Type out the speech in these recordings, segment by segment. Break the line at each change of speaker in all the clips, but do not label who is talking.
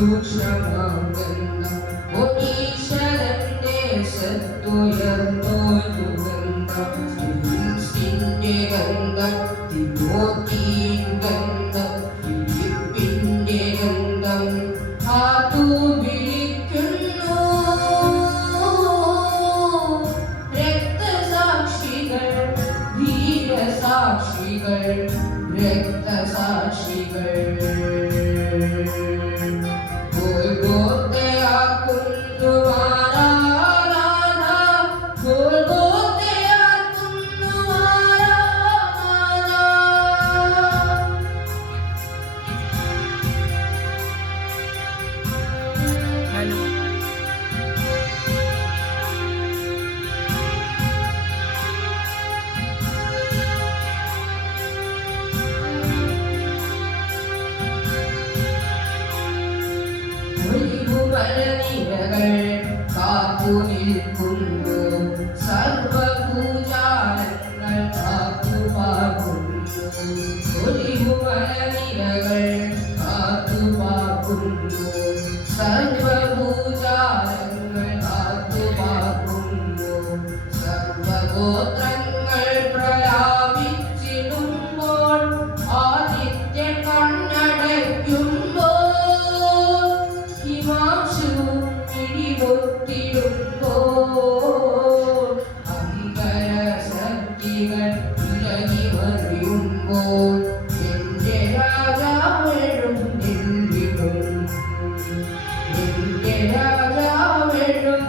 സൂക്ഷ്മഗന്ധം ഒരീശ്വരന്റെ സത്തുയർന്നൊരു ഗന്ധം ഫിലിംസിന്റെ ഗന്ധം തിമോത്തിൻ ഗന്ധം ഫിലിപ്പിന്റെ ഗന്ധം കാത്തു വിളിക്കുന്നു രക്തസാക്ഷികൾ ധീരസാക്ഷികൾ രക്തസാക്ഷികൾ. തുനിക്കുണ്ട് സർവഭൂജാലങ്ങൾ കാത്തു പാർക്കുന്നു
ഒലിവുമല
നിരകൾ കാത്തു പാർക്കുന്നു സർവ അപ്പോൾ എന്റെ രാജാവേഴും തെല്ലിടും എന്റെ രാജാവേഴും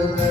love.